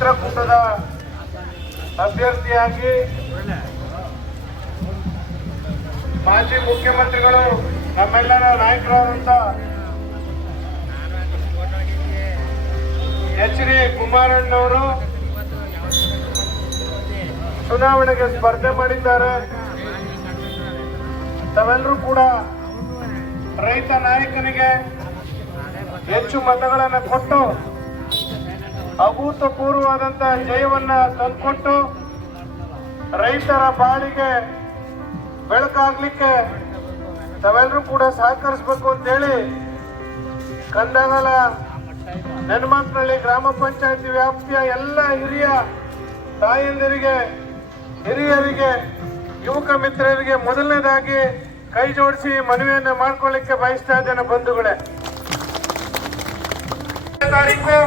ಮಿತ್ರಕೂಟದ ಅಭ್ಯರ್ಥಿಯಾಗಿ ಮಾಜಿ ಮುಖ್ಯಮಂತ್ರಿಗಳು ನಮ್ಮೆಲ್ಲರ ನಾಯಕರಾದಂತ ಎಚ್.ಡಿ. ಕುಮಾರಣ್ಣವರು ಚುನಾವಣೆಗೆ ಸ್ಪರ್ಧೆ ಮಾಡಿದ್ದಾರೆ. ತಾವೆಲ್ಲರೂ ಕೂಡ ರೈತ ನಾಯಕನಿಗೆ ಹೆಚ್ಚು ಮತಗಳನ್ನು ಕೊಟ್ಟು ಅಭೂತಪೂರ್ವವಾದಂತಹ ಜಯವನ್ನ ತಂದುಕೊಟ್ಟು ರೈತರ ಬಾಳಿಗೆ ಬೆಳಕಾಗ್ಲಿಕ್ಕೆ ತಾವೆಲ್ಲರೂ ಕೂಡ ಸಹಕರಿಸಬೇಕು ಅಂತೇಳಿ ಕಂದಗಲ ನೆನಮಾತ್ನಳ್ಳಿ ಗ್ರಾಮ ಪಂಚಾಯತಿ ವ್ಯಾಪ್ತಿಯ ಎಲ್ಲ ಹಿರಿಯ ತಾಯಂದಿರಿಗೆ, ಹಿರಿಯರಿಗೆ, ಯುವಕ ಮಿತ್ರರಿಗೆ ಮೊದಲನೇದಾಗಿ ಕೈ ಜೋಡಿಸಿ ಮನವಿಯನ್ನು ಮಾಡ್ಕೊಳ್ಳಿಕ್ಕೆ ಬಯಸ್ತಾ ಇದ್ದೇನೆ. ಬಂಧುಗಳೇ, ತಾರೀಕು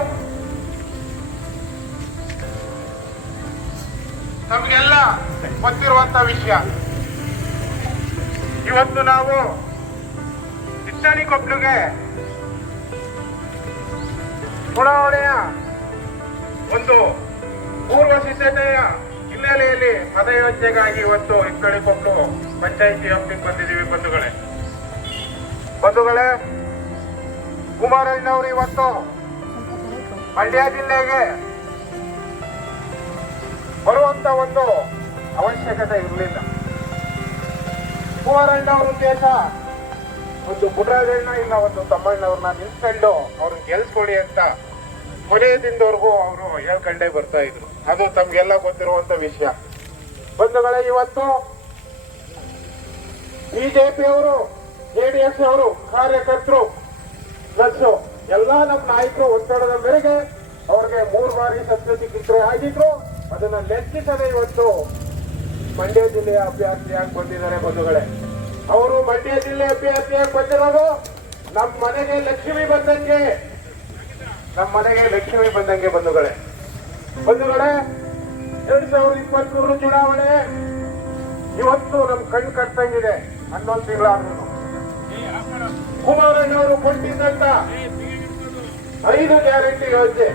ನಮಗೆಲ್ಲ ಗೊತ್ತಿರುವಂತ ವಿಷಯ. ಇವತ್ತು ನಾವು ಚಿಟ್ಟಣಿಕೊಪ್ಪಲಿಗೆ ಚುನಾವಣೆಯ ಒಂದು ಪೂರ್ವ ಸಿದ್ಧತೆಯ ಹಿನ್ನೆಲೆಯಲ್ಲಿ ಮತಯೋಜನೆಗಾಗಿ ಇವತ್ತು ಇಟ್ಟಣಿಕೊಪ್ಪಲು ಪಂಚಾಯಿತಿ ವ್ಯಾಪ್ತಿಗೆ ಬಂದಿದ್ದೀವಿ. ಬಂಧುಗಳೇ, ಕುಮಾರಣ್ಣವರು ಇವತ್ತು ಮಂಡ್ಯ ಜಿಲ್ಲೆಗೆ ಬರುವಂತ ಒಂದು ಅವಶ್ಯಕತೆ ಇರಲಿಲ್ಲ. ಕುಮಾರಣ್ಣ ಅವ್ರ ಉದ್ದೇಶ ಒಂದು ಪುಟ್ಟರಾಜಣ್ಣ ಇಲ್ಲ ಒಂದು ತಮ್ಮಣ್ಣವ್ರನ್ನ ನಿಲ್ಸ್ಕೊಂಡು ಅವ್ರನ್ನ ಗೆಲ್ಸ್ಕೊಡಿ ಅಂತ ಕೊನೆಯ ದಿನದವರೆಗೂ ಅವರು ಹೇಳ್ಕೊಂಡೇ ಬರ್ತಾ ಇದ್ರು. ಅದು ತಮ್ಗೆಲ್ಲ ಗೊತ್ತಿರುವಂತ ವಿಷಯ. ಬಂಧುಗಳೇ, ಇವತ್ತು ಬಿಜೆಪಿ ಅವರು, ಜೆಡಿಎಸ್ ಅವರು, ಕಾರ್ಯಕರ್ತರು ಪ್ಲಸ್ ಎಲ್ಲಾ ನಮ್ಮ ನಾಯಕರು ಒತ್ತಡದ ಮೇರೆಗೆ ಅವ್ರಿಗೆ 3 ಬಾರಿ ಸದಸ್ಯ ಕಿತ್ತರೆ ಆಗಿದ್ರು. ಅದನ್ನ ಲೆಕ್ಕಿಸದೆ ಇವತ್ತು ಮಂಡ್ಯ ಜಿಲ್ಲೆಯ ಅಭ್ಯರ್ಥಿಯಾಗಿ ಬಂದಿದ್ದಾರೆ. ಬಂಧುಗಳೇ, ಅವರು ಮಂಡ್ಯ ಜಿಲ್ಲೆ ಅಭ್ಯರ್ಥಿಯಾಗಿ ಬಂದಿರೋದು ನಮ್ಮ ಮನೆಗೆ ಲಕ್ಷ್ಮಿ ಬಂದಂಗೆ, ಬಂಧುಗಳೇ 2023 ಚುನಾವಣೆ ಇವತ್ತು ನಮ್ ಕಣ್ಣು ಕಟ್ಟಂಗಿದೆ. 11 ತಿಂಗಳಾದ್ರು ಕುಮಾರಣ್ಣವರು ಕೊಟ್ಟಿದ್ದಂತ 5 ಗ್ಯಾರಂಟಿ ಯೋಜನೆ